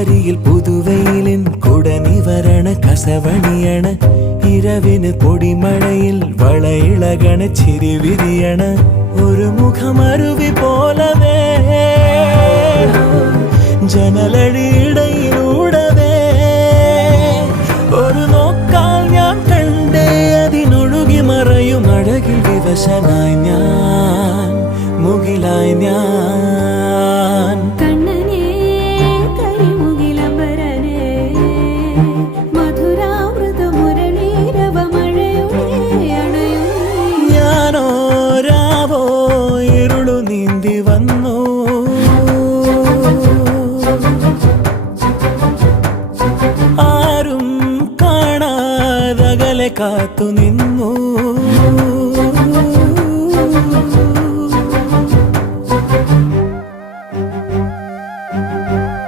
പുലരിയിൽ പുതുവെയിലിൻ കുടനിവരണ കസവണിയണ ഇരവിന് പൊടിമഴയിൽ വളയിളകണ ചിരിവിരിയണ ഒരു മുഖമരുവി പോലവേ ജനലഴിയിടയിലൂടവേ ഒരു നോക്കാൽ ഞാൻ കണ്ടേ അതിനൊഴുകി മറയും അഴകിൽ വിവശനായി ഞാൻ മുകിലായി ഞാൻ ഞാനോരാവോ ഇരുളു നീന്തി വന്നു ആരും കാണാതകലെ കാത്തു നിന്നു